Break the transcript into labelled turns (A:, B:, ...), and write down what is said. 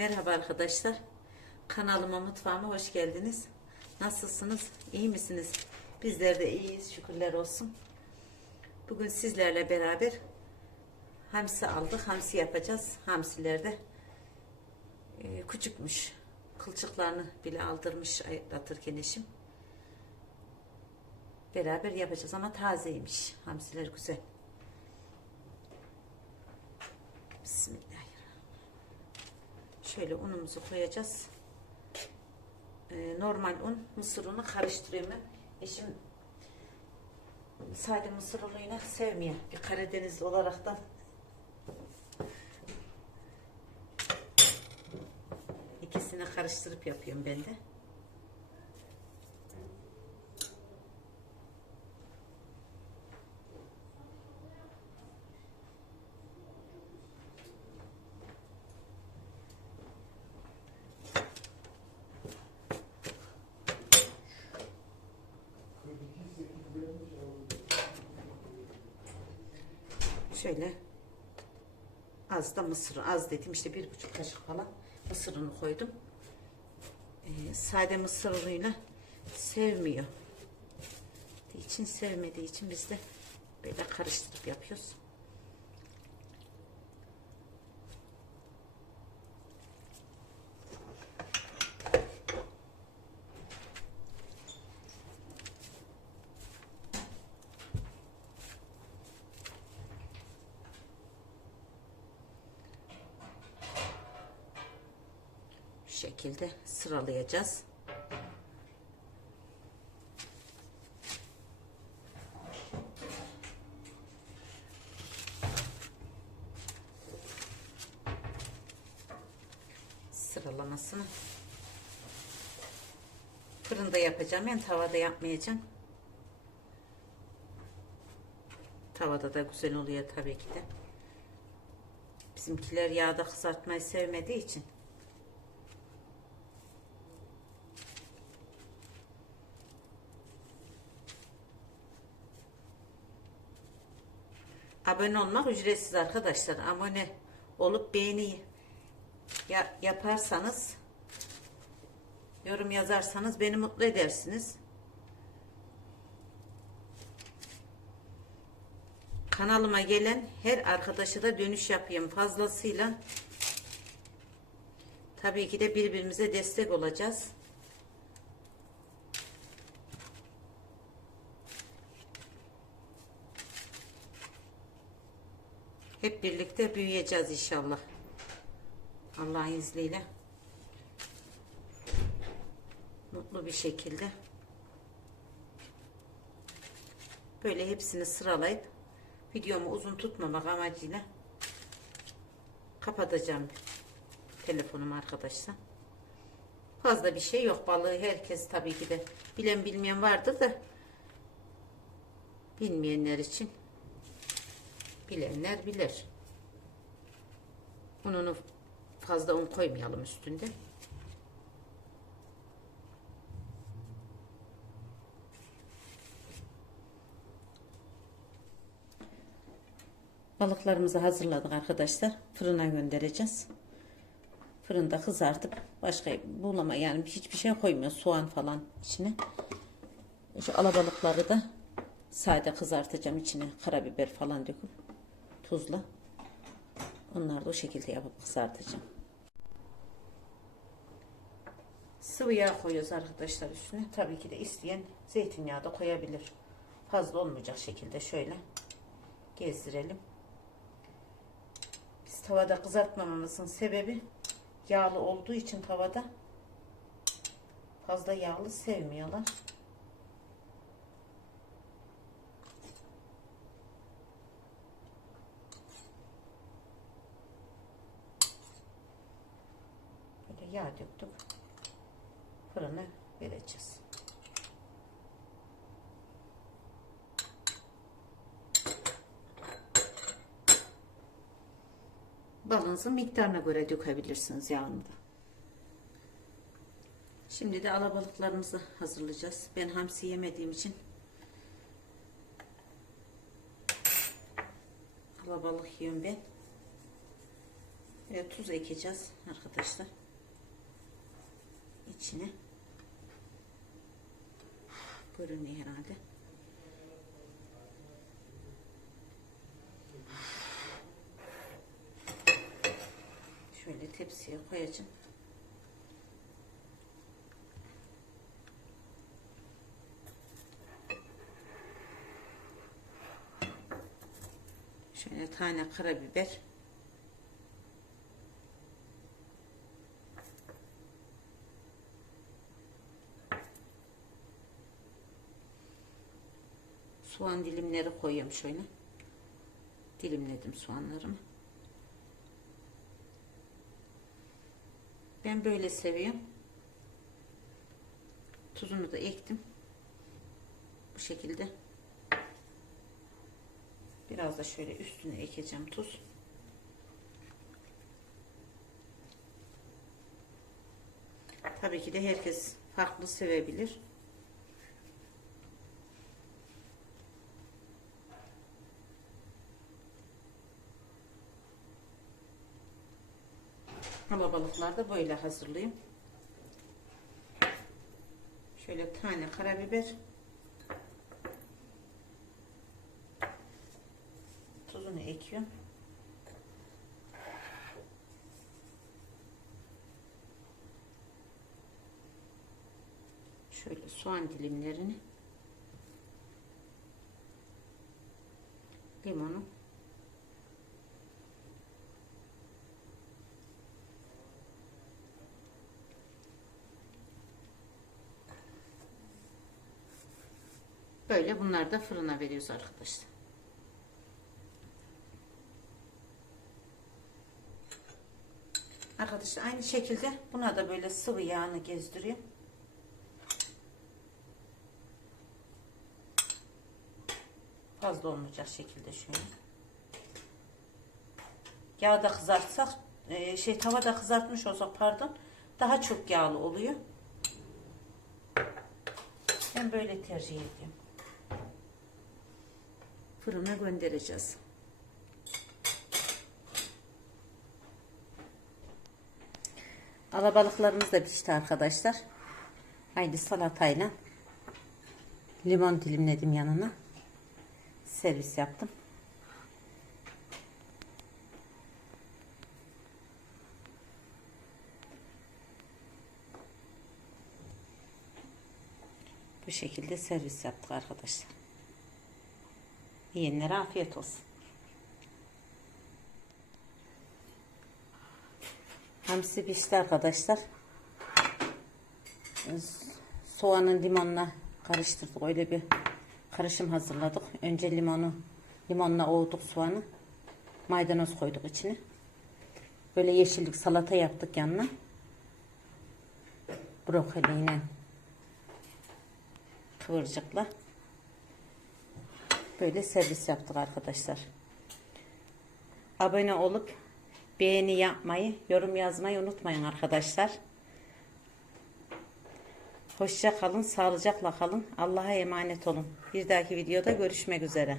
A: Merhaba arkadaşlar. Kanalıma mutfağıma hoş geldiniz. Nasılsınız? İyi misiniz? Bizler de iyiyiz. Şükürler olsun. Bugün sizlerle beraber hamsi aldık. Hamsi yapacağız. Hamsiler de e, küçükmüş. Kılçıklarını bile aldırmış ayıklatırken eşim. Beraber yapacağız ama tazeymiş. Hamsiler güzel. Şöyle unumuzu koyacağız. Ee, normal un, mısır unu karıştırıyorum. Eşim sade mısır unuyla sevmiyor. Bir Karadenizli olaraktan. İkisini karıştırıp yapıyorum ben de. Şöyle az da mısır az dedim işte bir buçuk kaşık falan mısır unu koydum. Ee, sade mısır unuyla sevmiyor. İçin sevmediği için biz de böyle karıştırıp yapıyoruz. Şekilde sıralayacağız. Sıralamasını fırında yapacağım. Ben tavada yapmayacağım. Tavada da güzel oluyor tabii ki de. Bizimkiler yağda kızartmayı sevmediği için Abone olmak ücretsiz arkadaşlar. Abone olup beğeni ya, yaparsanız yorum yazarsanız beni mutlu edersiniz. Kanalıma gelen her arkadaşa da dönüş yapayım fazlasıyla. Tabii ki de birbirimize destek olacağız. Hep birlikte büyüyeceğiz inşallah. Allah'ın izniyle. Mutlu bir şekilde. Böyle hepsini sıralayıp videomu uzun tutmamak amacıyla kapatacağım telefonumu arkadaşlar. Fazla bir şey yok. Balığı herkes tabii ki de bilen bilmeyen vardır da bilmeyenler için bilenler bilir. Ununu fazla un koymayalım üstünde. Balıklarımızı hazırladık arkadaşlar. Fırına göndereceğiz. Fırında kızartıp başka bulama yani hiçbir şey koymuyor. Soğan falan içine. Şu alabalıkları da sade kızartacağım içine karabiber falan döküp tuzla. Onları da o şekilde yapıp kızartacağım. Sıvı yağ koyuyoruz arkadaşlar üstüne. Tabii ki de isteyen zeytinyağı da koyabilir. Fazla olmayacak şekilde şöyle gezdirelim. Biz tavada kızartmamamızın sebebi yağlı olduğu için tavada fazla yağlı sevmiyorlar. Yağ döktük. Fırına vereceğiz. Balınızın miktarına göre dökebilirsiniz yağını da. Şimdi de alabalıklarımızı hazırlayacağız. Ben hamsi yemediğim için alabalık yiyorum ben. Ve tuz ekeceğiz arkadaşlar. İçine. Görünüyor herhalde. Şöyle tepsiye koyacağım. Şöyle tane karabiber. Soğan dilimleri koyuyorum şöyle. Dilimledim soğanlarımı. Ben böyle seviyorum. Tuzunu da ektim. Bu şekilde. Biraz da şöyle üstüne ekeceğim tuz. Tabii ki de herkes farklı sevebilir. Alabalıklar da böyle hazırlayayım. Şöyle tane karabiber. Tuzunu ekiyorum. Şöyle soğan dilimlerini. Limonu. Böyle bunları da fırına veriyoruz arkadaşlar. Arkadaşlar aynı şekilde buna da böyle sıvı yağını gezdiriyorum. Fazla olmayacak şekilde şöyle. Yağda kızartsak, e, şey tavada kızartmış olsak pardon, daha çok yağlı oluyor. Ben böyle tercih ediyorum. Fırına göndereceğiz. Alabalıklarımız da pişti arkadaşlar. Haydi salatayla limon dilimledim yanına. Servis yaptım. Bu şekilde servis yaptık arkadaşlar. Yiyenlere afiyet olsun. Hamsi pişti arkadaşlar. Soğanın limonla karıştırdık. Öyle bir karışım hazırladık. Önce limonu limonla ovduk soğanı. Maydanoz koyduk içine. Böyle yeşillik salata yaptık yanına. Brokoliyle kıvırcıkla. Böyle servis yaptık arkadaşlar. Abone olup beğeni yapmayı, yorum yazmayı unutmayın arkadaşlar. Hoşça kalın, sağlıcakla kalın. Allah'a emanet olun. Bir dahaki videoda görüşmek üzere.